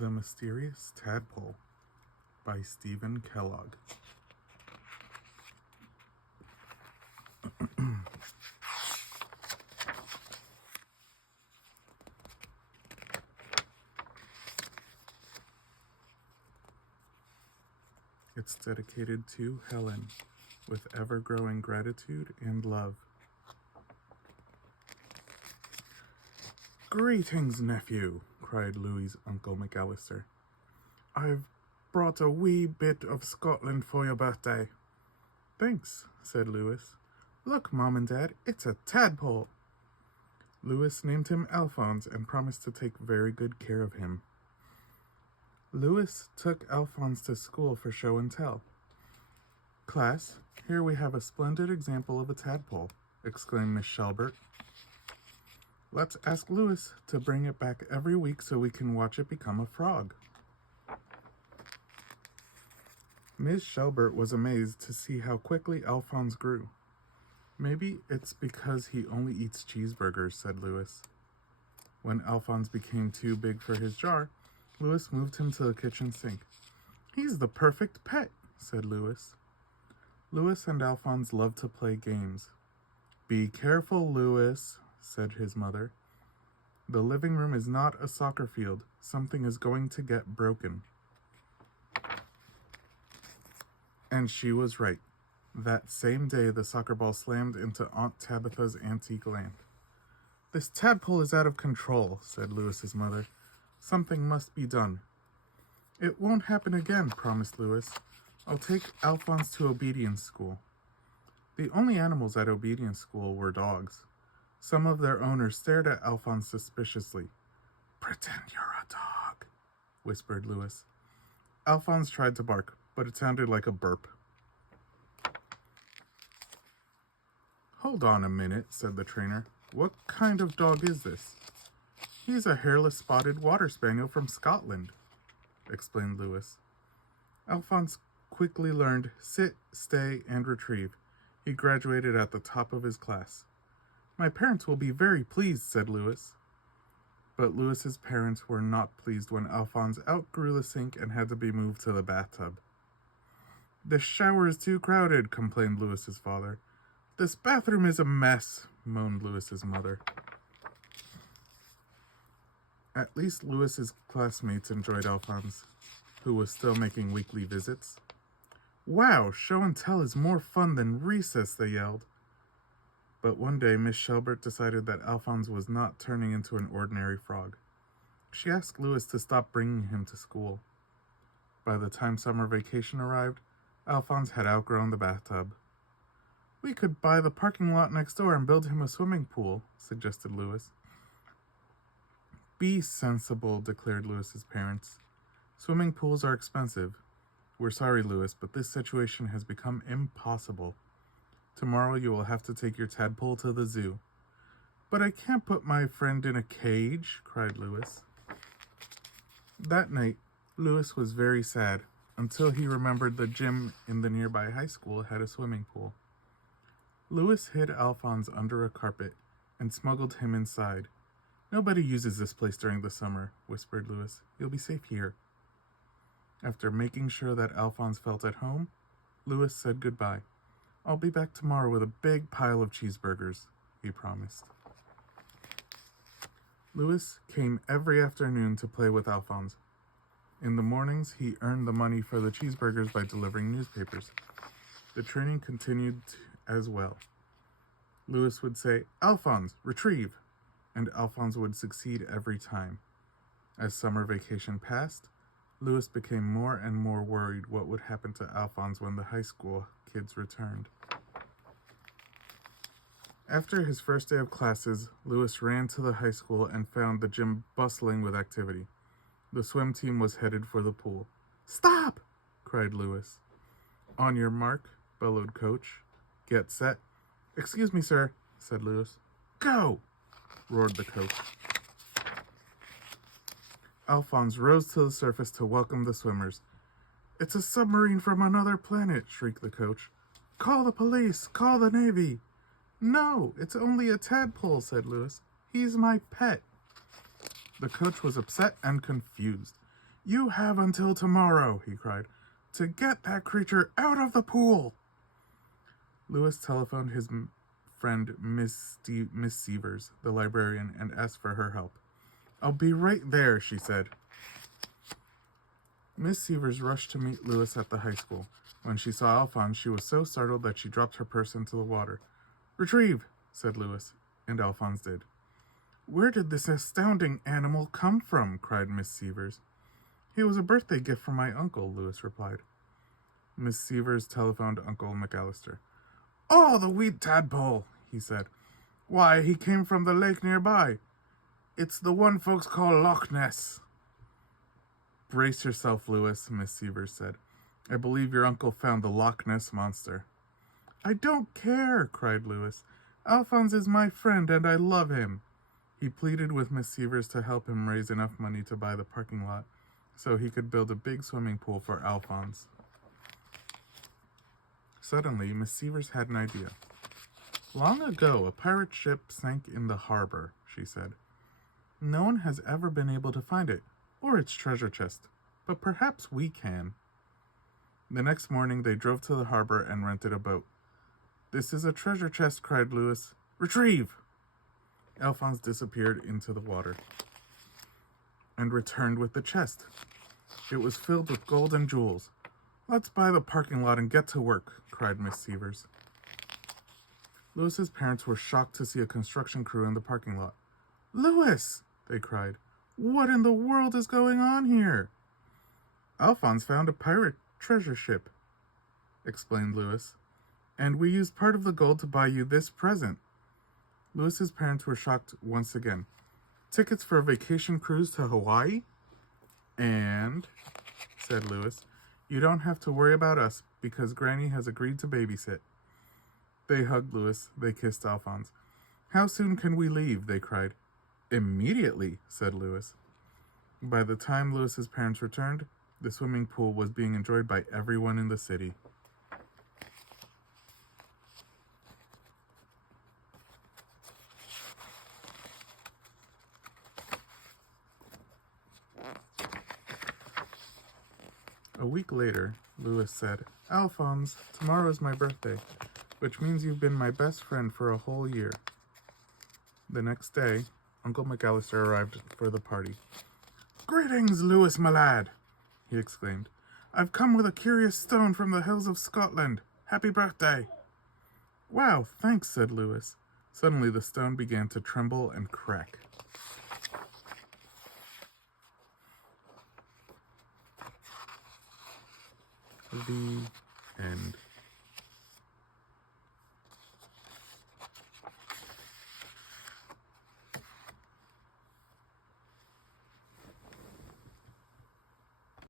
The Mysterious Tadpole by Stephen Kellogg. It's dedicated to Helen, with ever-growing gratitude and love. "Greetings, nephew," cried Louis's Uncle McAllister. "I've brought a wee bit of Scotland for your birthday." "Thanks," said Louis. "Look, Mom and Dad, it's a tadpole." Louis named him Alphonse and promised to take very good care of him. Louis took Alphonse to school for show and tell. "Class, here we have a splendid example of a tadpole," exclaimed Miss Shelbert. "Let's ask Louis to bring it back every week so we can watch it become a frog." Miss Shelbert was amazed to see how quickly Alphonse grew. "Maybe it's because he only eats cheeseburgers," said Louis. When Alphonse became too big for his jar, Louis moved him to the kitchen sink. "He's the perfect pet," said Louis. Louis and Alphonse loved to play games. "Be careful, Louis," said his mother. "The living room is not a soccer field. Something is going to get broken." And she was right. That same day, the soccer ball slammed into Aunt Tabitha's antique lamp. "This tadpole is out of control," said Louis's mother. "Something must be done." "It won't happen again," promised Louis. "I'll take Alphonse to obedience school." The only animals at obedience school were dogs. Some of their owners stared at Alphonse suspiciously. "Pretend you're a dog," whispered Louis. Alphonse tried to bark, but it sounded like a burp. "Hold on a minute," said the trainer. "What kind of dog is this?" "He's a hairless spotted water spaniel from Scotland," explained Louis. Alphonse quickly learned sit, stay, and retrieve. He graduated at the top of his class. "My parents will be very pleased," said Louis. But Louis's parents were not pleased when Alphonse outgrew the sink and had to be moved to the bathtub. "The shower is too crowded," complained Louis's father. "This bathroom is a mess," moaned Louis's mother. At least Louis's classmates enjoyed Alphonse, who was still making weekly visits. "Wow, show and tell is more fun than recess," they yelled. But one day, Miss Shelbert decided that Alphonse was not turning into an ordinary frog. She asked Louis to stop bringing him to school. By the time summer vacation arrived, Alphonse had outgrown the bathtub. "We could buy the parking lot next door and build him a swimming pool," suggested Louis. "Be sensible," declared Louis's parents. "Swimming pools are expensive. We're sorry, Louis, but this situation has become impossible. Tomorrow you will have to take your tadpole to the zoo." "But I can't put my friend in a cage," cried Louis. That night, Louis was very sad until he remembered the gym in the nearby high school had a swimming pool. Louis hid Alphonse under a carpet and smuggled him inside. "Nobody uses this place during the summer," whispered Louis. "You'll be safe here." After making sure that Alphonse felt at home, Louis said goodbye. "I'll be back tomorrow with a big pile of cheeseburgers," he promised. Louis came every afternoon to play with Alphonse. In the mornings, he earned the money for the cheeseburgers by delivering newspapers. The training continued as well. Louis would say, "Alphonse, retrieve," and Alphonse would succeed every time. As summer vacation passed, Louis became more and more worried what would happen to Alphonse when the high school kids returned. After his first day of classes, Louis ran to the high school and found the gym bustling with activity. The swim team was headed for the pool. "Stop!" cried Louis. "On your mark," bellowed Coach. "Get set." "Excuse me, sir," said Louis. "Go!" roared the coach. Alphonse rose to the surface to welcome the swimmers. "It's a submarine from another planet," shrieked the coach. "Call the police! Call the Navy!" "No, it's only a tadpole," said Louis. "He's my pet." The coach was upset and confused. You have until tomorrow, he cried, to get that creature out of the pool. Lewis telephoned his friend Miss Severs, the librarian, and asked for her help. I'll be right there, she said. Miss Severs rushed to meet Lewis at the high school. When she saw Alphonse, she was so startled that she dropped her purse into the water. Retrieve, said Lewis, and Alphonse did. Where did this astounding animal come from? Cried Miss Severs. He was a birthday gift from my uncle, Lewis replied. Miss Severs telephoned Uncle McAllister. Oh, the wheat tadpole, he said. Why, he came from the lake nearby. It's the one folks call Loch Ness. Brace yourself, Lewis, Miss Severs said. I believe your uncle found the Loch Ness monster. I don't care, cried Lewis. Alphonse is my friend and I love him. He pleaded with Miss Severs to help him raise enough money to buy the parking lot so he could build a big swimming pool for Alphonse. Suddenly, Miss Severs had an idea. Long ago, a pirate ship sank in the harbor, she said. No one has ever been able to find it, or its treasure chest, but perhaps we can. The next morning, they drove to the harbor and rented a boat. This is a treasure chest, cried Lewis. Retrieve! Alphonse disappeared into the water and returned with the chest. It was filled with gold and jewels. Let's buy the parking lot and get to work, cried Miss Severs. Lewis's parents were shocked to see a construction crew in the parking lot. Lewis, they cried. What in the world is going on here? Alphonse found a pirate treasure ship, explained Lewis, and we used part of the gold to buy you this present. Lewis's parents were shocked once again. Tickets for a vacation cruise to Hawaii? And, said Lewis, you don't have to worry about us because Granny has agreed to babysit. They hugged Lewis. They kissed Alphonse. How soon can we leave? They cried. Immediately, said Lewis. By the time Lewis's parents returned, the swimming pool was being enjoyed by everyone in the city. A week later, Lewis said, Alphonse, tomorrow's my birthday, which means you've been my best friend for a whole year. The next day, Uncle McAllister arrived for the party. Greetings, Lewis, my lad, he exclaimed. I've come with a curious stone from the hills of Scotland. Happy birthday. Wow, thanks, said Lewis. Suddenly the stone began to tremble and crack. The end.